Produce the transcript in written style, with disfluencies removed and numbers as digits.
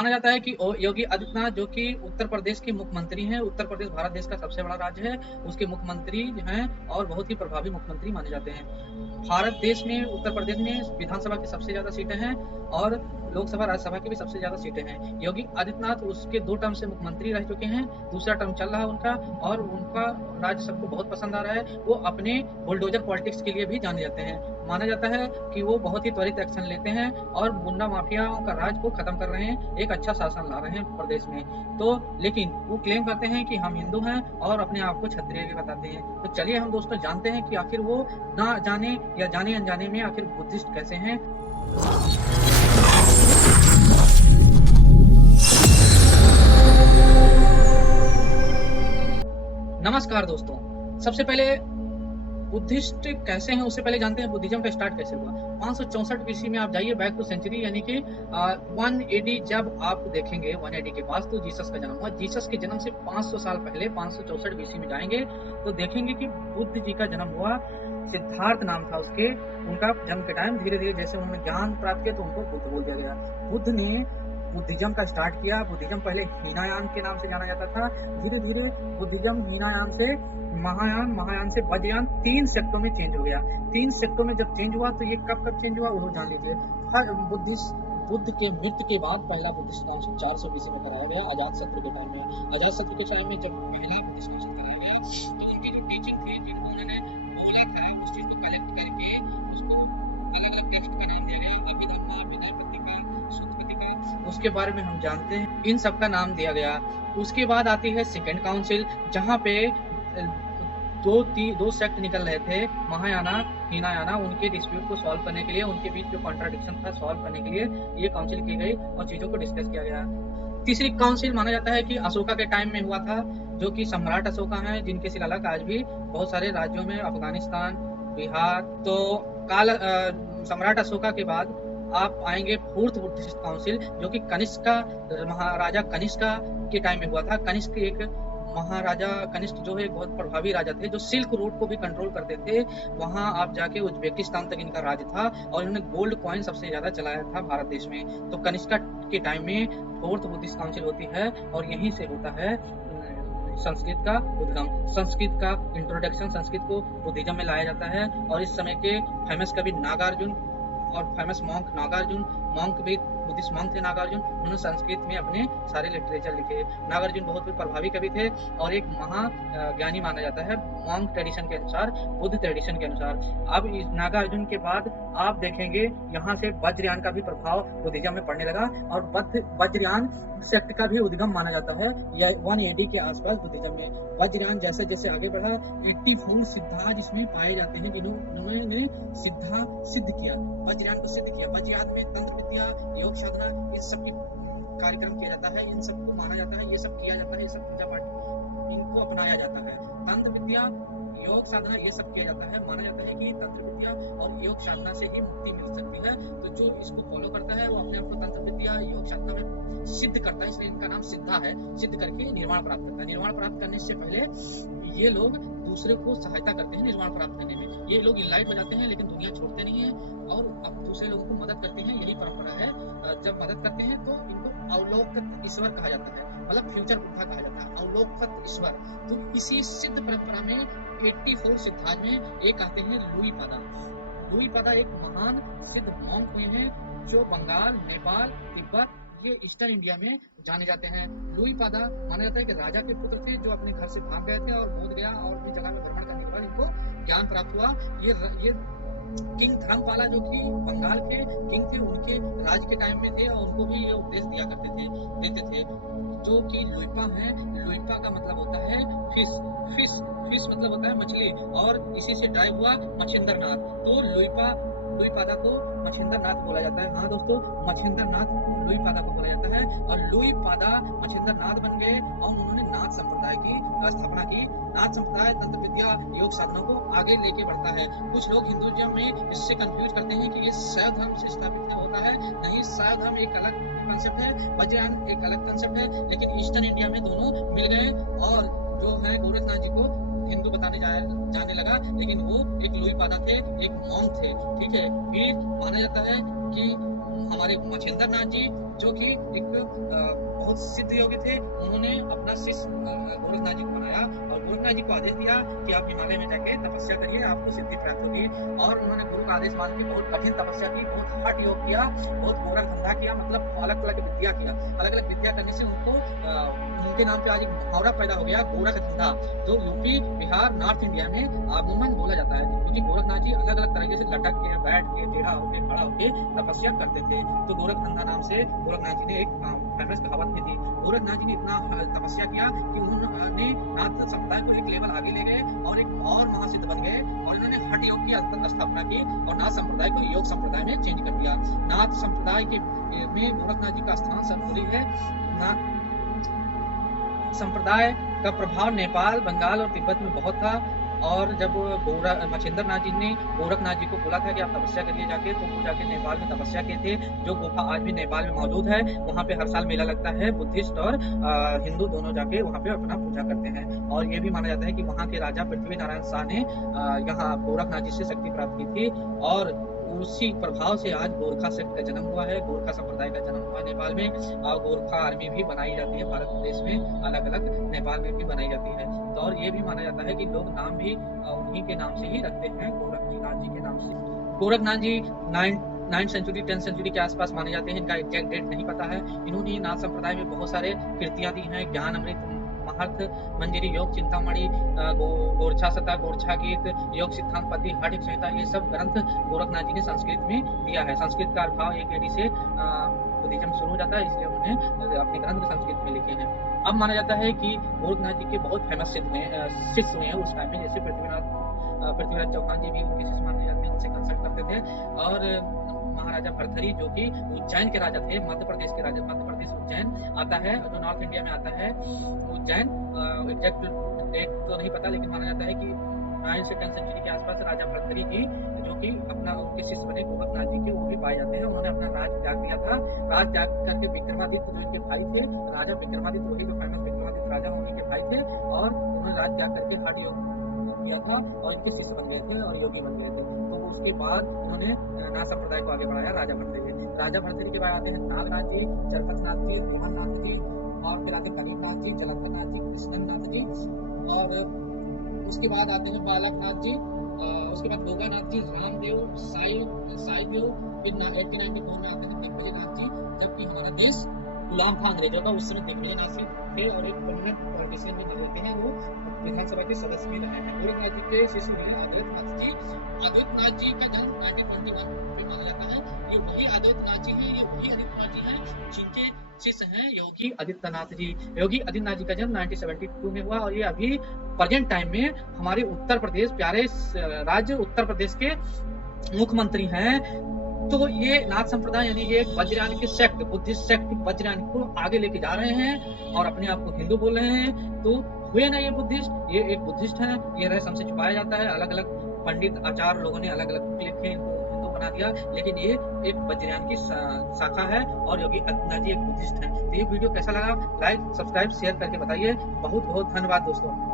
माना जाता है कि योगी आदित्यनाथ जो कि उत्तर प्रदेश के मुख्यमंत्री हैं, उत्तर प्रदेश भारत देश का सबसे बड़ा राज्य है, उसके मुख्यमंत्री हैं और बहुत ही प्रभावी मुख्यमंत्री माने जाते हैं। भारत देश में उत्तर प्रदेश में विधानसभा की सबसे ज़्यादा सीटें हैं और लोकसभा, राज्यसभा की भी सबसे ज़्यादा सीटें हैं। योगी आदित्यनाथ उसके 2 टर्म से मुख्यमंत्री रह चुके हैं, दूसरा टर्म चल रहा है उनका और उनका राज्य सबको बहुत पसंद आ रहा है। वो अपने बुलडोज़र पॉलिटिक्स के लिए भी जाने जाते हैं। माना जाता है कि वो बहुत ही त्वरित एक्शन लेते हैं और गुंडा माफियाओं का राज को खत्म कर रहे हैं, एक अच्छा शासन ला रहे हैं प्रदेश में। तो लेकिन वो क्लेम करते हैं कि हम हिंदू हैं और अपने आप को क्षत्रिय भी बताते हैं। तो चलिए हम दोस्तों जानते हैं कि आखिर वो ना जाने या जाने अनजाने में आखिर बुद्धिस्ट कैसे हैं। नमस्कार दोस्तों, सबसे पहले बुद्धिस्ट कैसे हैं उससे पहले जानते हैं बुद्धिज्म का स्टार्ट कैसे हुआ। 564 बीसी में आप जाइए बैक टू सेंचुरी, यानी कि 1 एडी जब आप देखेंगे 1 एडी के पास तो जीसस का जन्म हुआ। जीसस के जन्म से 500 साल पहले 564 बीसी में जाएंगे तो देखेंगे कि बुद्ध जी का जन्म हुआ। सिद्धार्थ नाम था उसके, उनका जन्म के टाइम धीरे धीरे जैसे उन्होंने ज्ञान प्राप्त किया तो उनको बुद्ध बोल दिया गया। बुद्ध ने बुद्धिज्म का स्टार्ट किया। बुद्धिज्म पहले हीनायान के नाम से जाना जाता था, धीरे धीरे बुद्धिज्म हीनायान से महायान, महायान से वज्रयान 3 सेक्टों में चेंज हो गया। 3 सेक्टों में जब चेंज हुआ तो ये कब चेंज हुआ वो जान लीजिए। हर बुद्ध के मृत्यु के बाद पहला बुद्धिस्ट काउंसिल 400 बीसी में कराया गया, अजात शत्रु के टाइम में। अजात शत्रु के टाइम में जब पहला बुद्धिस्ट काउंसिल कराया गया तो उनकी जो टीचिंग थी, जिनको उन्होंने बोला था उस चीज को कलेक्ट करके उसको अलग अलग टेक्स्ट के नाम दिया गया। उसके बारे में हम जानते हैं, इन सब का नाम दिया गया। उसके बाद आती है सेकेंड काउंसिल, जहाँ पे दो सेक्ट निकल रहे थे, महायाना हीनायाना। उनके डिस्प्यूट को सॉल्व करने के लिए, उनके बीच जो कॉन्ट्राडिक्शन था सॉल्व करने के लिए ये काउंसिल की गई और चीजों को डिस्कस किया गया। तीसरी काउंसिल माना जाता है कि अशोका के टाइम में हुआ था, जो कि सम्राट अशोका हैं, जिनके शिलालेख आज भी बहुत सारे राज्यों में, अफगानिस्तान, बिहार। तो सम्राट अशोका के बाद आप आएंगे 4th बुद्धिस्ट काउंसिल, जो कि कनिष्क महाराजा कनिष्क के टाइम में हुआ था। कनिष्क एक महाराजा, कनिष्क जो है बहुत प्रभावी राजा थे, जो सिल्क रोड को भी कंट्रोल करते थे। वहां आप जाके उज्बेकिस्तान तक इनका राज था और इन्होंने गोल्ड कॉइन सबसे ज्यादा चलाया था भारत देश में। तो कनिष्क के टाइम में 4th बुद्धिस्ट काउंसिल होती है और यहीं से होता है संस्कृत का उद्गम, संस्कृत का इंट्रोडक्शन, संस्कृत को बुद्धिज्म में लाया जाता है। और इस समय के फेमस कवि नागार्जुन और फेमस मॉन्क नागार्जुन, मॉन्क भी बुद्धिस्ट मॉन्क थे नागार्जुन, उन्होंने संस्कृत में अपने सारे लिटरेचर लिखे। नागार्जुन बहुत ही प्रभावी कवि थे और एक महाज्ञानी माना जाता है मॉन्क ट्रेडिशन के अनुसार, बुद्ध ट्रेडिशन के अनुसार। अब इस नागार्जुन के बाद आप देखेंगे यहाँ से वज्रयान का भी प्रभाव बुद्धिज्म में पड़ने लगा और वज्रयान सेक्ट का भी उद्गम माना जाता है या 1 एडी के आसपास बुद्धिज्म में। वज्रयान जैसे जैसे आगे बढ़ा 84 सिद्धा जिसमें पाए जाते हैं, जिन्होंने सिद्धा सिद्ध किया, वज्रयान को सिद्ध किया। वज्रयान में तंत्र विद्या, योग साधना, इन सब की कार्यक्रम किया जाता है, इन सबको माना जाता है, ये सब किया जाता है, ये सब पूजा पाठ इनको अपनाया जाता है। तंत्र विद्या, योग साधना ये सब किया जाता है। माना जाता है कि तंत्र विद्या और योग साधना से ही मुक्ति मिल सकती है। तो जो इसको फॉलो करता है वो अपने आप को तंत्र विद्या, योग साधना में सिद्ध करता है, इसलिए इनका नाम सिद्धा है। सिद्ध करके निर्वाण प्राप्त करता है। निर्वाण प्राप्त करने से पहले ये लोग दूसरे को सहायता करते हैं निर्वाण प्राप्त करने में। ये लोग इनलाइट हो जाते हैं लेकिन दुनिया छोड़ते नहीं है और अब दूसरे लोगों को मदद करते हैं, यही परंपरा है। जब मदद करते हैं तो इनको अवलोकत ईश्वर कहा जाता है, मतलब फ्यूचर बुद्धा कहा जाता है, अवलोकत ईश्वर। तो इसी सिद्ध परंपरा में 84 सिद्धाज में एक आते हैं लुई पादा। लुई पादा एक महान सिद्ध मॉन्क हुए हैं जो बंगाल, नेपाल, तिब्बत, ये ईस्टर्न इंडिया में जाने जाते हैं। लुई पादा माना जाता है कि राजा के पुत्र थे जो अपने घर से भाग गए थे और बोध गया और अपनी जगह में भ्रमण करने के बाद इनको ज्ञान प्राप्त हुआ। ये किंग धर्मपाला जो कि बंगाल के किंग थे, उनके राज के टाइम में थे और उनको भी ये उपदेश दिया देते थे, जो कि लुइपा है। लुइपा का मतलब होता है फिश, फिश मतलब होता है मछली और इसी से ड्राइव हुआ मच्छिंद्र नाथ। तो लुई पादा को मच्छिंद्र नाथ बोला जाता है। हाँ दोस्तों, मच्छिंद्र नाथ लुई पादा को बोला जाता है और लुई पादा मच्छिंद्र नाथ बन गए और उन्होंने नाथ संप्रदाय की स्थापना की। नाथ संप्रदाय तंत्र विद्या, योग साधना को आगे लेके बढ़ता है। कुछ लोग हिंदुइज्म में इससे कंफ्यूज करते हैं कि ये शैव धर्म से स्थापित होता है। नहीं, शैव धर्म एक अलग कंसेप्ट है, वज्रयान एक अलग कंसेप्ट है, लेकिन ईस्टर्न इंडिया में दोनों मिल गए और जो है गोरखनाथ जी को हिंदू बताने जाने लगा, लेकिन वो एक लुई पादा थे, एक मॉन्क थे। ठीक है, फिर माना जाता है कि हमारे मच्छिंद्र नाथ जी जो कि एक बहुत सिद्ध योगी थे। उन्होंने अपना शिष्य गोरखनाथ जी को बनाया और गोरखनाथ जी को आदेश दिया कि आप हिमालय में जाके तपस्या करिए, आपको सिद्धि प्राप्त होगी। और उन्होंने गुरु का आदेश मान के बहुत कठिन तपस्या की, बहुत हठ योग किया, बहुत गोरख धंधा किया, मतलब अलग अलग विद्या किया। अलग अलग विद्या करने से उनको उनके नाम पे आज एक मुहावरा पैदा हो गया, गोरख धंधा, जो यूपी, बिहार, नॉर्थ इंडिया में अमूमन बोला जाता है। क्योंकि गोरखनाथ जी अलग अलग तरीके से लटक के, बैठ के, टेढ़ा होके, खड़ा होके तपस्या करते थे। तो गोरख धंधा नाम से गोरखनाथ जी ने एक फेमस कहावत की थी। गोरखनाथ जी ने इतना तपस्या किया कि उन्होंने नाथ संप्रदाय को एक लेवल आगे ले गए और एक और महासिद्ध बन गए, और इन्होंने हठ योग की स्थापना की और नाथ संप्रदाय को योग संप्रदाय में चेंज कर दिया। नाथ संप्रदाय के में गोरखनाथ जी का स्थान सर्वोपरि है। संप्रदाय का प्रभाव नेपाल, बंगाल और तिब्बत में बहुत था। और जब मच्छिंद्र नाथ जी ने गोरखनाथ जी को बोला था कि आप तपस्या करिए जाके, तो वो जाके नेपाल में तपस्या किए थे। जो गुफा आज भी नेपाल में मौजूद है, वहाँ पे हर साल मेला लगता है। बुद्धिस्ट और हिंदू दोनों जाके वहाँ पे अपना पूजा करते हैं। और ये भी माना जाता है कि वहाँ के राजा पृथ्वी नारायण शाह ने यहाँ गोरखनाथ जी से शक्ति प्राप्त की थी, और उसी प्रभाव से आज गोरखा सेक्ट का जन्म हुआ है, गोरखा संप्रदाय का जन्म हुआ है नेपाल में। और गोरखा आर्मी भी बनाई जाती है भारत देश में, अलग अलग नेपाल में भी बनाई जाती है। तो और ये भी माना जाता है कि लोग नाम भी उन्हीं के नाम से ही रखते हैं, गोरखनाथ जी के नाम से। Gorakhnath ji 9th century 10th century के आसपास माने जाते हैं। इनका एग्जैक्ट डेट नहीं पता है। इन्होंने नाथ संप्रदाय में बहुत सारे कृतियां दी हैं, ज्ञान अमृत, महर्थ मंजरी, योग चिंतामणि, गोरछा सता, गोरछा गीत, योग सिद्धांत पद्धि, हठ संहिता, ये सब ग्रंथ गोरखनाथ जी ने संस्कृत में दिया है। संस्कृत का भाव 1 AD से बुद्धिज्म शुरू हो जाता है, इसलिए उन्होंने अपने ग्रंथ संस्कृत में लिखे हैं। अब माना जाता है कि गोरखनाथ जी के बहुत फेमस शिष्य हुए हैं उस टाइम में, जैसे पृथ्वीराज चौहान जी भी उनके शिष्य माने जाते हैं, उनसे कंसल्ट करते थे। और महाराजा भर्तृहरि, जो कि उज्जैन के राजा थे, मध्य प्रदेश के राजा, मध्य प्रदेश उज्जैन आता है, जो नॉर्थ इंडिया में आता है उज्जैन। एग्जैक्ट डेट तो नहीं पता, लेकिन माना जाता है कि 9th से 10th सेंचुरी के आसपास राजा भर्तृहरि जी, जो कि अपना उनके शिष्य बने गोरखनाथ जी के, वो भी पाए जाते हैं। उन्होंने अपना राज त्याग दिया था। राज त्याग करके विक्रमादित्य, जो इनके भाई थे, राजा विक्रमादित्य, वही जो फेमस विक्रमादित्य राजा, उन्हीं के भाई थे, और उन्होंने राज त्याग करके हठ योग किया था और इनके शिष्य बन गए थे और योगी बन गए थे। तो उसके बाद उन्होंने नाथ संप्रदाय को आगे बढ़ाया राजा भर्तृहरि। राजा भर्तृहरि के बाद आते हैं नागनाथ जी, चरपतनाथ जी, देवानाथ जी, और फिर आते हैं करीमनाथ जी, जलंधरनाथ जी, कृष्णनाथ जी, और उसके बाद आते हैं बालकनाथ जी, उसके बाद गोगानाथ जी, रामदेव, साई देव, फिर 1894 में आते हैं दिग्विजयनाथ जी। जबकि हमारा देश गुलाम था अंग्रेजों का, उस समय दिग्विजयनाथ जी थे और एक परमानेंट पॉलिटिशियन भी रहते हैं, वो विधानसभा के सदस्य भी रहे हैं। गोरखनाथ जी के शिष्य हैं अद्वैतनाथ जी। अद्वैतनाथ जी का जन्म 1921 में माना जाता है। ये वही अद्वैतनाथ जी हैं, ये वही आदित्यनाथ जी हैं जिनके शिष्य हैं योगी आदित्यनाथ जी। योगी आदित्यनाथ जी का जन्म 1972 में हुआ, और ये अभी प्रेजेंट टाइम में हमारे उत्तर प्रदेश, प्यारे राज्य उत्तर प्रदेश के मुख्यमंत्री हैं। तो ये नाथ संप्रदाय यानी ये एक वज्रयान की सेक्ट, बुद्धिस्ट सेक्ट वज्रयान को आगे लेके जा रहे हैं और अपने आप को हिंदू बोल रहे हैं। तो हुए ना ये बुद्धिस्ट, ये एक बुद्धिस्ट है, ये रहस्य हमसे छुपाया जाता है। अलग अलग पंडित आचार्य लोगों ने अलग अलग लिखे, इनको हिंदू बना दिया, लेकिन ये एक वज्रयान की शाखा है और योगी आदित्यनाथ जी एक बुद्धिस्ट है। तो ये वीडियो कैसा लगा, लाइक, सब्सक्राइब, शेयर करके बताइए। बहुत बहुत धन्यवाद दोस्तों।